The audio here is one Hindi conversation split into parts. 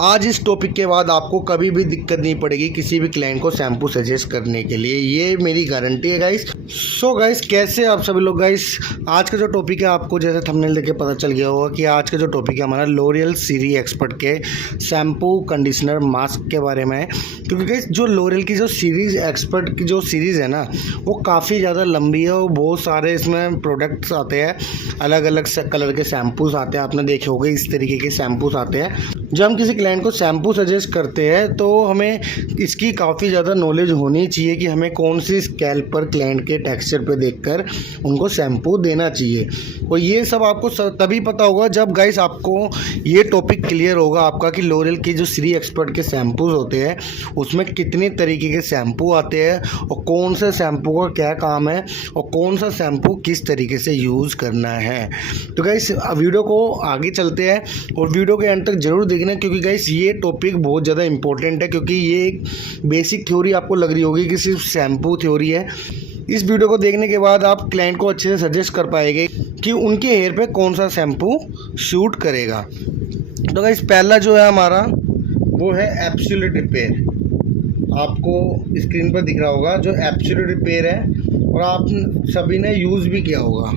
आज इस टॉपिक के बाद आपको कभी भी दिक्कत नहीं पड़ेगी किसी भी क्लाइंट को शैम्पू सजेस्ट करने के लिए, ये मेरी गारंटी है गाइस। सो गाइस, कैसे आप सभी लोग गाइस। आज का जो टॉपिक है आपको जैसे थंबनेल देख के पता चल गया होगा कि आज का जो टॉपिक है हमारा लॉरियल सीरी एक्सपर्ट के शैम्पू कंडीशनर मास्क के बारे में है। क्योंकि गाइस जो लॉरियल की जो सीरीज़ एक्सपर्ट की जो सीरीज़ है ना वो काफ़ी ज़्यादा लंबी है और बहुत सारे इसमें प्रोडक्ट्स आते हैं, अलग अलग कलर के शैम्पूस आते हैं। आपने देखे होंगे इस तरीके के शैम्पूस आते हैं। जब हम किसी क्लाइंट को शैम्पू सजेस्ट करते हैं तो हमें इसकी काफ़ी ज़्यादा नॉलेज होनी चाहिए कि हमें कौन सी स्कैल्प पर क्लाइंट के टेक्सचर पे देखकर उनको शैम्पू देना चाहिए। और ये सब आपको तभी पता होगा जब गाइस आपको ये टॉपिक क्लियर होगा आपका कि लॉरियल की जो सीरी एक्सपर्ट के शैम्पूज होते हैं उसमें कितने तरीके के शैम्पू आते हैं और कौन से शैम्पू का क्या काम है और कौन सा शैम्पू किस तरीके से यूज़ करना है। तो गाइस वीडियो को आगे चलते हैं और वीडियो के एंड तक जरूर देखना, क्योंकि गाइस ये टॉपिक बहुत ज़्यादा इंपॉर्टेंट है। क्योंकि ये एक बेसिक थ्योरी आपको लग रही होगी कि सिर्फ शैम्पू थ्योरी है। इस वीडियो को देखने के बाद आप क्लाइंट को अच्छे से सजेस्ट कर पाएंगे कि उनके हेयर पे कौन सा शैम्पू शूट करेगा। तो गाइस पहला जो है हमारा वो है एब्सोल्यूट रिपेयर। आपको स्क्रीन पर दिख रहा होगा जो एब्सोल्यूट रिपेयर है और आप सभी ने यूज़ भी किया होगा।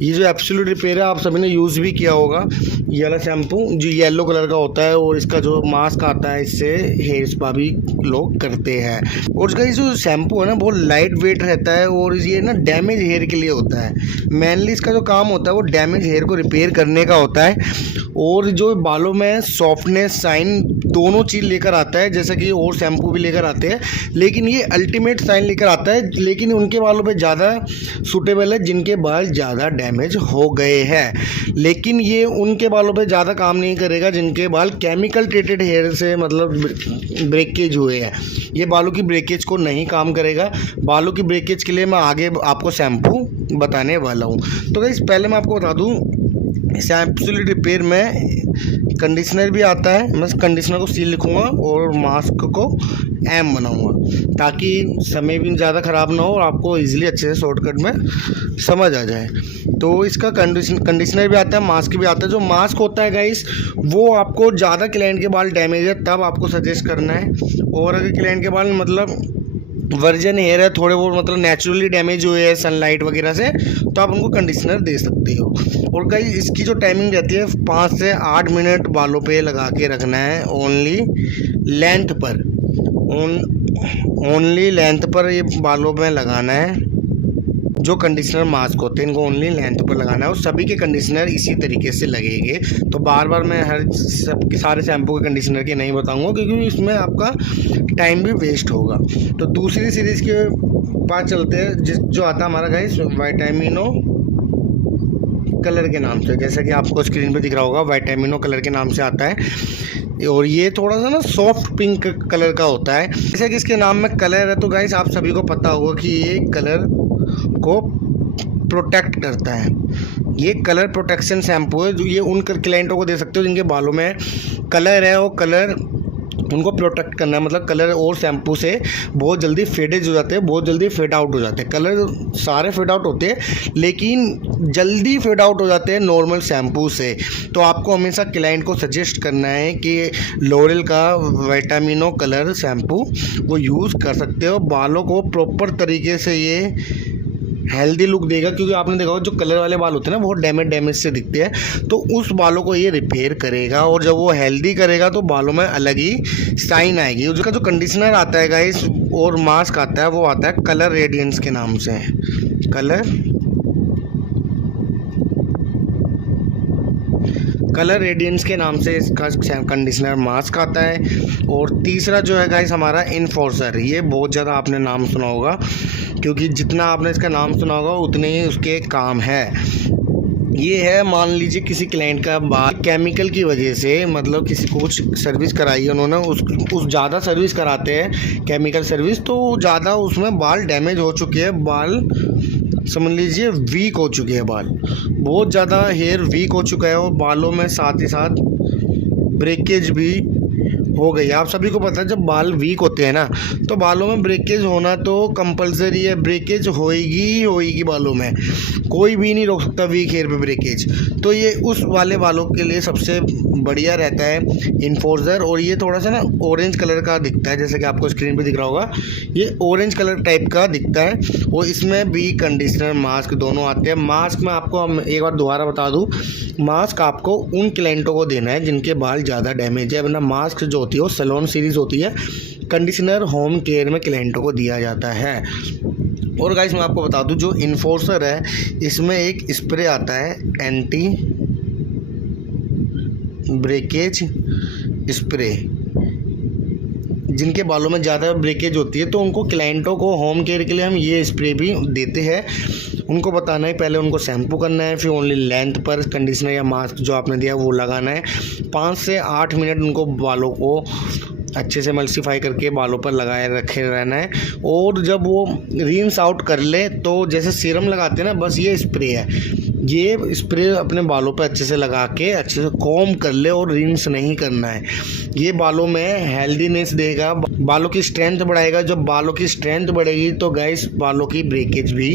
ये जो एब्सोल्यूट रिपेयर है आप सभी ने यूज़ भी किया होगा। ये वाला शैम्पू जो येलो कलर का होता है और इसका जो मास्क आता है इससे हेयर स्पा भी लोग करते हैं। और इसका ये जो शैम्पू है ना बहुत लाइट वेट रहता है और ये ना डैमेज हेयर के लिए होता है। मेनली इसका जो काम होता है वो डैमेज हेयर को रिपेयर करने का होता है और जो बालों में सॉफ्टनेस शाइन दोनों चीज़ लेकर आता है, जैसा कि और शैम्पू भी लेकर आते हैं। लेकिन ये अल्टीमेट शाइन लेकर आता है, लेकिन उनके बालों पे ज़्यादा सूटेबल है जिनके बाल ज़्यादा डैमेज हो गए हैं। लेकिन ये उनके बालों पे ज़्यादा काम नहीं करेगा जिनके बाल केमिकल ट्रीटेड हेयर से मतलब ब्रेकेज हुए हैं। ये बालों की ब्रेकेज को नहीं काम करेगा। बालों की ब्रेकेज के लिए मैं आगे आपको शैम्पू बताने वाला हूँ। तो गाइस पहले मैं आपको बता दूँ एब्सोल्यूट रिपेयर में कंडीशनर भी आता है। मैं कंडीशनर को सी लिखूँगा और मास्क को एम बनाऊँगा ताकि समय भी ज़्यादा ख़राब ना हो और आपको इजीली अच्छे से शॉर्टकट में समझ आ जाए। तो इसका कंडीशनर भी आता है, मास्क भी आता है। जो मास्क होता है गाइस वो आपको ज़्यादा क्लाइंट के बाल डैमेज है तब आपको सजेस्ट करना है। और अगर क्लाइंट के बाल मतलब वर्जन हेयर है, थोड़े बहुत मतलब नेचुरली डैमेज हुए हैं सनलाइट वगैरह से, तो आप उनको कंडीशनर दे सकते हो। और गाइस इसकी जो टाइमिंग रहती है 5 से 8 मिनट बालों पे लगा के रखना है ओनली लेंथ पर। ओनली लेंथ पर ये बालों में लगाना है। जो कंडीशनर मास्क होते हैं इनको ओनली लेंथ पर लगाना है और सभी के कंडीशनर इसी तरीके से लगेंगे। तो बार बार मैं सारे शैम्पू के कंडीशनर के नहीं बताऊंगा क्योंकि इसमें आपका टाइम भी वेस्ट होगा। तो दूसरी सीरीज़ के पास चलते हैं जो आता है हमारा गाइस विटामिनो कलर के नाम से। जैसा कि आपको स्क्रीन पे दिख रहा होगा विटामिनो कलर के नाम से आता है और ये थोड़ा सा ना सॉफ्ट पिंक कलर का होता है। जैसा कि इसके नाम में कलर है तो गाइस आप सभी को पता होगा कि ये कलर को प्रोटेक्ट करता है। ये कलर प्रोटेक्शन शैम्पू है जो ये उन क्लाइंटों को दे सकते हो जिनके बालों में कलर है और कलर उनको प्रोटेक्ट करना है। मतलब कलर और शैम्पू से बहुत जल्दी फेडेज हो जाते हैं, बहुत जल्दी फेड आउट हो जाते हैं। कलर सारे फेड आउट होते हैं लेकिन जल्दी फेड आउट हो जाते हैं नॉर्मल शैम्पू से। तो आपको हमेशा क्लाइंट को सजेस्ट करना है कि लॉरियल का विटामिनो कलर शैम्पू वो यूज़ कर सकते हो। बालों को प्रॉपर तरीके से ये हेल्दी लुक देगा, क्योंकि आपने देखा जो कलर वाले बाल होते हैं ना बहुत डैमेज से दिखते हैं। तो उस बालों को ये रिपेयर करेगा और जब वो हेल्दी करेगा तो बालों में अलग ही शाइन आएगी। उसका जो कंडीशनर आता है गाइस और मास्क आता है वो आता है कलर रेडियंस के नाम से। कलर रेडियंस के नाम से इसका कंडीशनर मास्क आता है। और तीसरा जो है गाइस हमारा इन्फोर्सर। ये बहुत ज़्यादा आपने नाम सुना होगा क्योंकि जितना आपने इसका नाम सुना होगा उतने ही उसके काम है। ये है मान लीजिए किसी क्लाइंट का बाल केमिकल की वजह से मतलब किसी को कुछ सर्विस कराई है उन्होंने उस ज़्यादा सर्विस कराते हैं केमिकल सर्विस, तो ज़्यादा उसमें बाल डैमेज हो चुके हैं, बाल समझ लीजिए वीक हो चुके हैं, बाल बहुत ज़्यादा हेयर वीक हो चुका है और बालों में साथ ही साथ ब्रेकेज भी हो गई। आप सभी को पता है जब बाल वीक होते हैं ना तो बालों में ब्रेकेज होना तो कंपलसरी है, ब्रेकेज होएगी ही होएगी बालों में, कोई भी नहीं रोक सकता वीक हेयर पे ब्रेकेज। तो ये उस वाले बालों के लिए सबसे बढ़िया रहता है इन्फोर्सर। और ये थोड़ा सा ना ऑरेंज कलर का दिखता है, जैसे कि आपको स्क्रीन पे दिख रहा होगा, ये ऑरेंज कलर टाइप का दिखता है। और इसमें भी कंडीशनर मास्क दोनों आते हैं। मास्क में आपको एक बार दोबारा बता दूं, मास्क आपको उन क्लाइंटों को देना है जिनके बाल ज़्यादा डैमेज है, वरना मास्क जो होती है वो सैलून सीरीज़ होती है, कंडीशनर होम केयर में क्लाइंटों को दिया जाता है। और गाइस मैं आपको बता दूं जो इन्फोर्सर है इसमें एक स्प्रे आता है, एंटी ब्रेकेज स्प्रे। जिनके बालों में ज़्यादा ब्रेकेज होती है तो उनको क्लाइंटों को होम केयर के लिए हम ये स्प्रे भी देते हैं। उनको बताना है पहले उनको शैम्पू करना है, फिर ओनली लेंथ पर कंडीशनर या मास्क जो आपने दिया वो लगाना है। 5 से 8 मिनट उनको बालों को अच्छे से मल्सीफाई करके बालों पर लगाए रखे रहना है। और जब वो रिंस आउट कर ले तो जैसे सीरम लगाते हैं ना, बस ये स्प्रे है, ये स्प्रे अपने बालों पे अच्छे से लगा के अच्छे से कॉम कर ले और रिंस नहीं करना है। ये बालों में हेल्दीनेस देगा, बालों की स्ट्रेंथ बढ़ाएगा। जब बालों की स्ट्रेंथ बढ़ेगी तो गाइस बालों की ब्रेकेज भी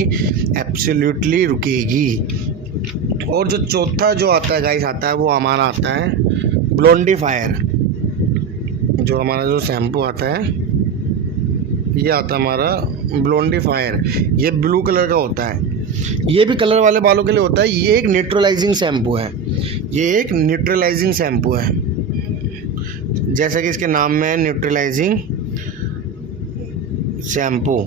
एब्सोल्युटली रुकेगी। और जो चौथा जो आता है गाइस आता है वो हमारा आता है ब्लोंडिफायर। जो हमारा जो शैम्पू आता है ये आता है हमारा ब्लोंडिफायर। ये ब्लू कलर का होता है, ये भी कलर वाले बालों के लिए होता है। ये एक न्यूट्रलाइजिंग शैम्पू है, ये एक न्यूट्रलाइजिंग शैम्पू है, जैसा कि इसके नाम में है न्यूट्रलाइजिंग शैम्पू।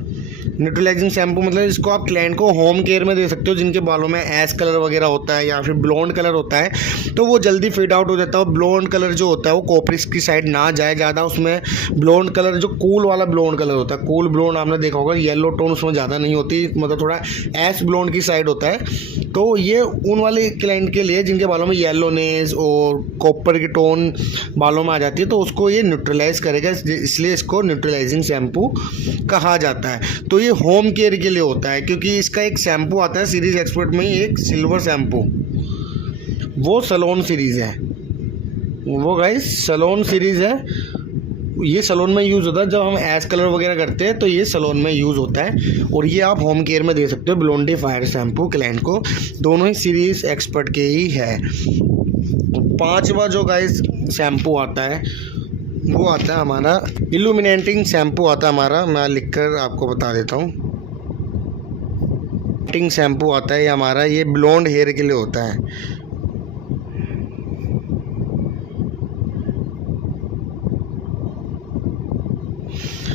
न्यूट्रलाइजिंग शैम्पू मतलब इसको आप क्लाइंट को होम केयर में दे सकते हो जिनके बालों में ऐश कलर वगैरह होता है या फिर ब्लोंड कलर होता है, तो वो जल्दी फेड आउट हो जाता है। ब्लोंड कलर जो होता है वो कॉपरिस की साइड ना जाए ज़्यादा, उसमें ब्लोंड कलर जो कूल वाला ब्लोंड कलर होता है, कूल ब्लोंड आपने देखा होगा, येलो टोन उसमें ज़्यादा नहीं होती, मतलब थोड़ा ऐश ब्लोंड की साइड होता है। तो ये उन वाले क्लाइंट के लिए जिनके बालों में येलोनेस और कॉपर की टोन बालों में आ जाती है, तो उसको ये न्यूट्रलाइज करेगा, इसलिए इसको न्यूट्रलाइजिंग शैम्पू कहा जाता है। तो ये होम केयर के लिए होता है, क्योंकि इसका एक शैम्पू आता है सीरीज एक्सपर्ट में ही, एक सिल्वर शैम्पू, वो सैलून सीरीज़ है, वो गाइस सैलून सीरीज़ है। ये सैलून में यूज़ होता है जब हम ऐश कलर वगैरह करते हैं, तो ये सैलून में यूज़ होता है। और ये आप होम केयर में दे सकते हो ब्लोंडिफायर शैम्पू क्लाइंट को, दोनों ही सीरीज एक्सपर्ट के ही है। 5वां जो गाइस शैम्पू आता है वो आता है हमारा इल्यूमिनेटिंग शैम्पू आता है हमारा, मैं लिखकर आपको बता देता हूँ। टिंग शैम्पू आता है ये हमारा, ये ब्लोंड हेयर के लिए होता है।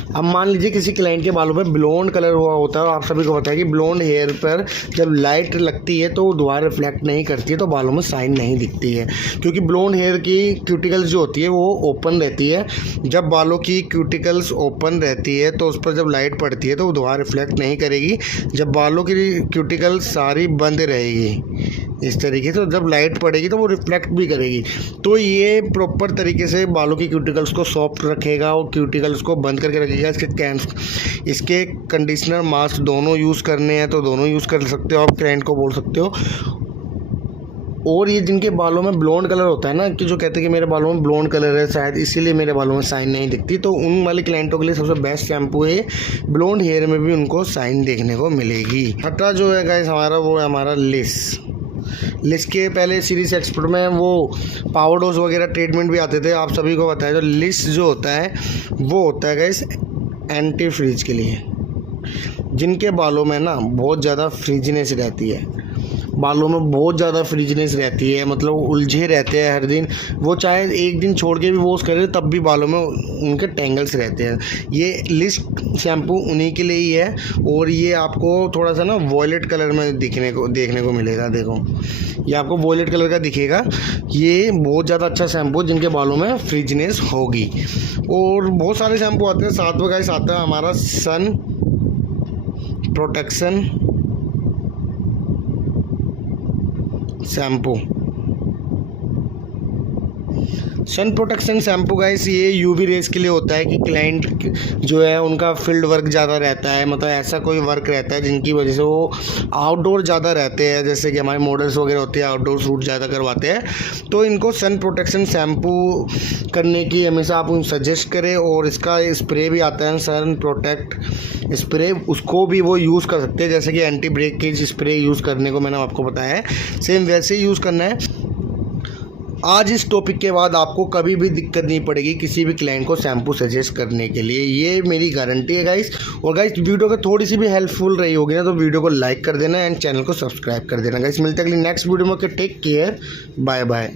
अब मान लीजिए किसी क्लाइंट के बालों में ब्लोंड कलर हुआ होता है, आप सभी को पता है कि ब्लोंड हेयर पर जब लाइट लगती है तो वो दोबारा रिफ्लेक्ट नहीं करती है, तो बालों में शाइन नहीं दिखती है, क्योंकि ब्लोंड हेयर की क्यूटिकल्स जो होती है वो ओपन रहती है। जब बालों की क्यूटिकल्स ओपन रहती है तो उस पर जब लाइट पड़ती है तो वो दोबारा रिफ्लेक्ट नहीं करेगी। जब बालों की क्यूटिकल्स सारी बंद रहेगी इस तरीके से, तो जब लाइट पड़ेगी तो वो रिफ्लेक्ट भी करेगी। तो ये प्रॉपर तरीके से बालों की क्यूटिकल्स को सॉफ्ट रखेगा और क्यूटिकल्स को बंद करके रखेगा। इसके कंडीशनर मास्क दोनों यूज़ करने हैं तो दोनों यूज़ कर सकते हो, आप क्लाइंट को बोल सकते हो। और ये जिनके बालों में ब्लोंड कलर होता है ना, कि जो कहते हैं कि मेरे बालों में ब्लोंड कलर है शायद इसीलिए मेरे बालों में शाइन नहीं दिखती, तो उन वाले क्लाइंटों के लिए सबसे बेस्ट शैम्पू है। ब्लोंड हेयर में भी उनको शाइन देखने को मिलेगी। छठा जो है गाइस हमारा वो है हमारा लिस के पहले सीरीज एक्सपर्ट में वो पावर डोज वगैरह ट्रीटमेंट भी आते थे, आप सभी को पता है। जो लिस जो होता है वो होता है गाइस एंटी फ्रीज के लिए, जिनके बालों में ना बहुत ज़्यादा फ्रीजनेस रहती है, बालों में बहुत ज़्यादा फ्रीजनेस रहती है, मतलब उलझे रहते हैं हर दिन, वो चाहे एक दिन छोड़ के भी वॉश करें तब भी बालों में उनके टेंगल्स रहते हैं। ये लिस्ट शैम्पू उन्हीं के लिए ही है। और ये आपको थोड़ा सा ना वॉयलेट कलर में देखने को मिलेगा, देखो ये आपको वॉयलेट कलर का दिखेगा। ये बहुत ज़्यादा अच्छा शैम्पू जिनके बालों में फ्रीजनेस होगी। और बहुत सारे शैम्पू आते हैं, 7वां गाइस आता है हमारा sun protection shampoo. Sun protection shampoo guys ये यूवी रेस के लिए होता है कि क्लाइंट जो है उनका फील्ड वर्क ज़्यादा रहता है, मतलब ऐसा कोई वर्क रहता है जिनकी वजह से वो आउटडोर ज़्यादा रहते हैं, जैसे कि हमारे मॉडल्स वगैरह होते हैं आउटडोर शूट ज़्यादा करवाते हैं, तो इनको सन प्रोटेक्शन शैम्पू करने की हमेशा आप उनको सजेस्ट करें। और इसका स्प्रे भी आता है सन प्रोटेक्ट स्प्रे, उसको भी वो यूज़ कर सकते हैं, जैसे कि एंटी ब्रेकेज स्प्रे यूज़ करने को मैंने आपको बताया है, सेम वैसे ही यूज़ करना है। आज इस टॉपिक के बाद आपको कभी भी दिक्कत नहीं पड़ेगी किसी भी क्लाइंट को शैम्पू सजेस्ट करने के लिए, ये मेरी गारंटी है गाइस। और गाइस वीडियो का थोड़ी सी भी हेल्पफुल रही होगी ना तो वीडियो को लाइक कर देना एंड चैनल को सब्सक्राइब कर देना गाइस। मिलते हैं अगली नेक्स्ट वीडियो में। Take care, bye bye.